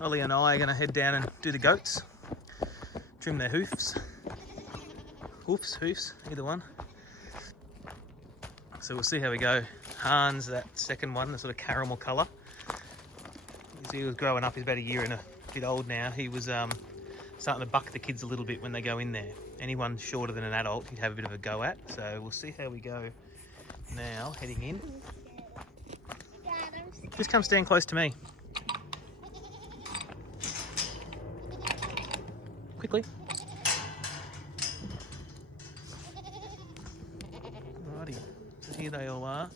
Ollie and I are going to head down and do the goats, trim their hoofs, either one. So we'll see how we go. Hans, that second one, the sort of caramel colour. He was growing up, he's about a year and a bit old now. He was starting to buck the kids a little bit when they go in there. Anyone shorter than an adult, he'd have a bit of a go at. So we'll see how we go now, heading in. Just come stand close to me. Quickly. Alrighty, so here they all are.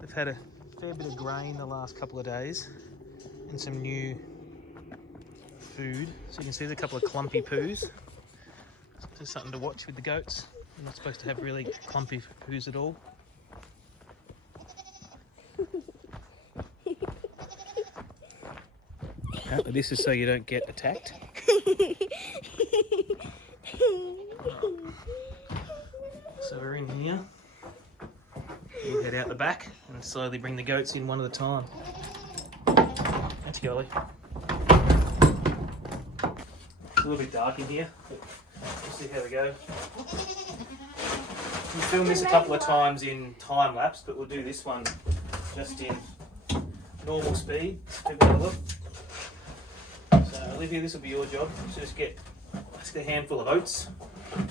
They've had a fair bit of grain the last couple of days and some new food. So you can see there's a couple of clumpy poos. Just something to watch with the goats. They're not supposed to have really clumpy poos at all. Apparently this is so you don't get attacked. So we're in here. We'll head out the back and slowly bring the goats in one at a time. Let's go, Ollie. It's a little bit dark in here, but we'll see how we go. We filmed this a couple of times in time lapse, but we'll do this one just in normal speed. People have a look. So Olivia, this will be your job. So just get a handful of oats,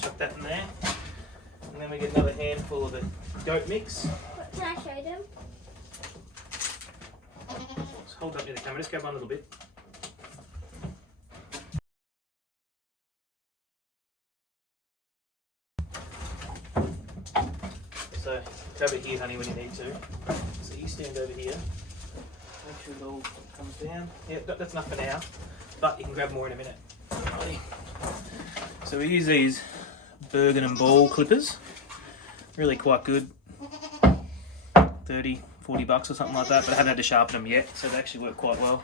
chuck that in there, and then we get another handful of the goat mix. Can I show them? Just hold up near the camera, just grab one little bit. So grab it here, honey, when you need to. So you stand over here. Make sure it all comes down. Yeah, that's enough for now, but you can grab more in a minute. Alrighty. So we use these Bergen and Ball clippers. Really quite good. 30, 40 bucks or something like that, but I haven't had to sharpen them yet, so they actually work quite well.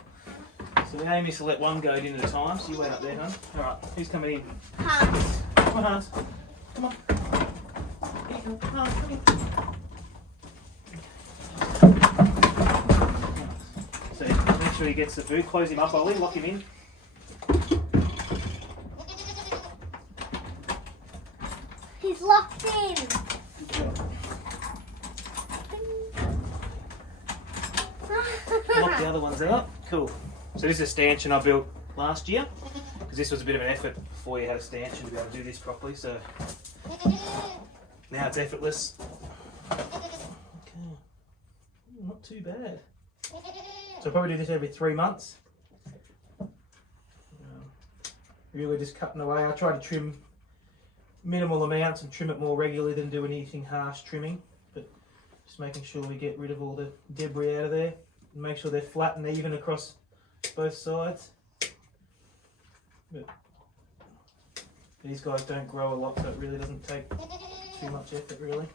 So the aim is to let one goat in at a time, so you wait up there, hon. Alright, who's coming in? Hans. Come on, Hans. Come on. Here you go. Hans, come in. So make sure he gets the food. Close him up, Ollie. Lock him in. He's locked in. Good job. Lock the other ones out. Cool. So this is a stanchion I built last year, because this was a bit of an effort before you had a stanchion to be able to do this properly. So now it's effortless. Okay. Not too bad. So I'll probably do this every 3 months. Really just cutting away. I try to trim minimal amounts and trim it more regularly than do anything harsh trimming, but just making sure we get rid of all the debris out of there and make sure they're flat and even across both sides. But these guys don't grow a lot, so it really doesn't take too much effort really.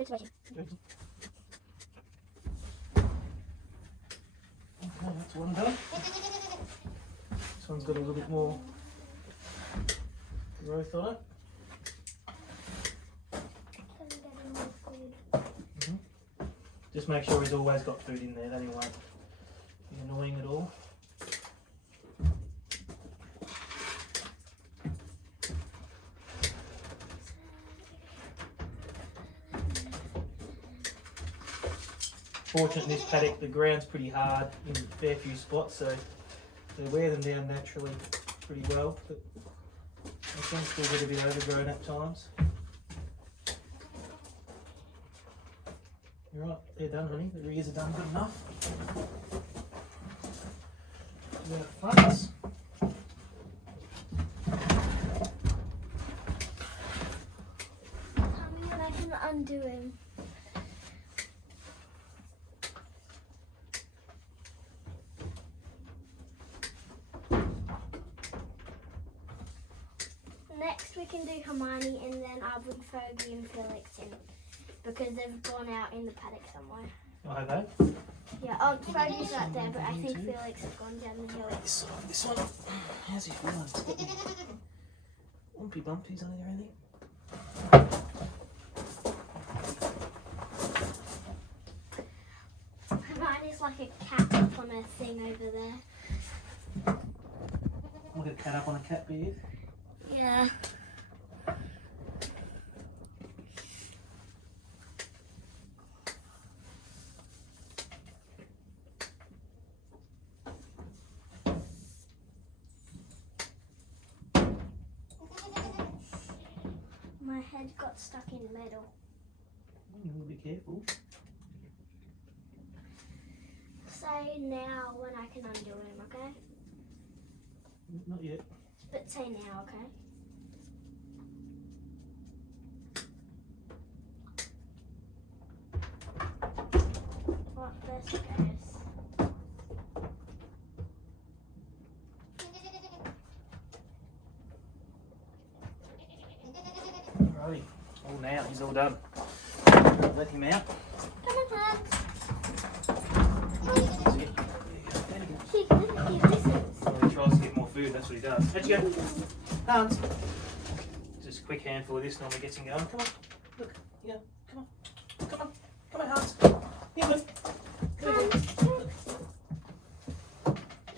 Okay, that's one done. This one's got a little bit more growth on it. Just make sure he's always got food in there, then he won't be annoying at all. Fortunate in this paddock, the ground's pretty hard in a fair few spots, so they wear them down naturally pretty well, but they can still get a bit overgrown at times. Right, they're done, honey. The rears are done good enough. Then it fronts. Tell me when I can undo him. Next we can do Hermione, and then I'll bring Fergie and Felix in, because they've gone out in the paddock somewhere. Oh, have they? Yeah, oh, Fergie's right there, but I think Felix has gone down the hill. This one. How's he feeling? It's got the lumpy bumpies on there, anything? like a cat up on a thing over there. Look at a cat up on a cat bed. Yeah. My head got stuck in metal. You will be careful. Say now when I can undo him, okay? Not yet. But say now, okay? Well, there she goes. Righty. All now, he's all done. Let him out. Come on, Hans. That's it. There you go. He listens. Well, he tries to get more food, that's what he does. Let's go. Hans. Just a quick handful of this normally gets him going. Come on. Look. Yeah. Come on. Come on. Come on, Hans. Here, good. Come on.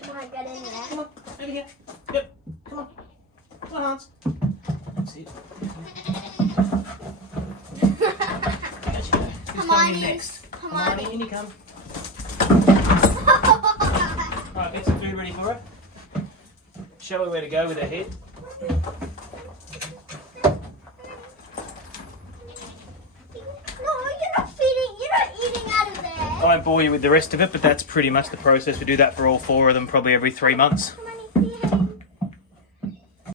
Can I get in there? Come on. Over here. Yep. Come on. Come on, Hans. That's it. Who's coming in next? Hermione, in you come. Alright, get some food ready for her. Show her where to go with her head. No, you're not feeding. You're not eating out of there. I won't bore you with the rest of it, but that's pretty much the process. We do that for all 4 of them probably every 3 months.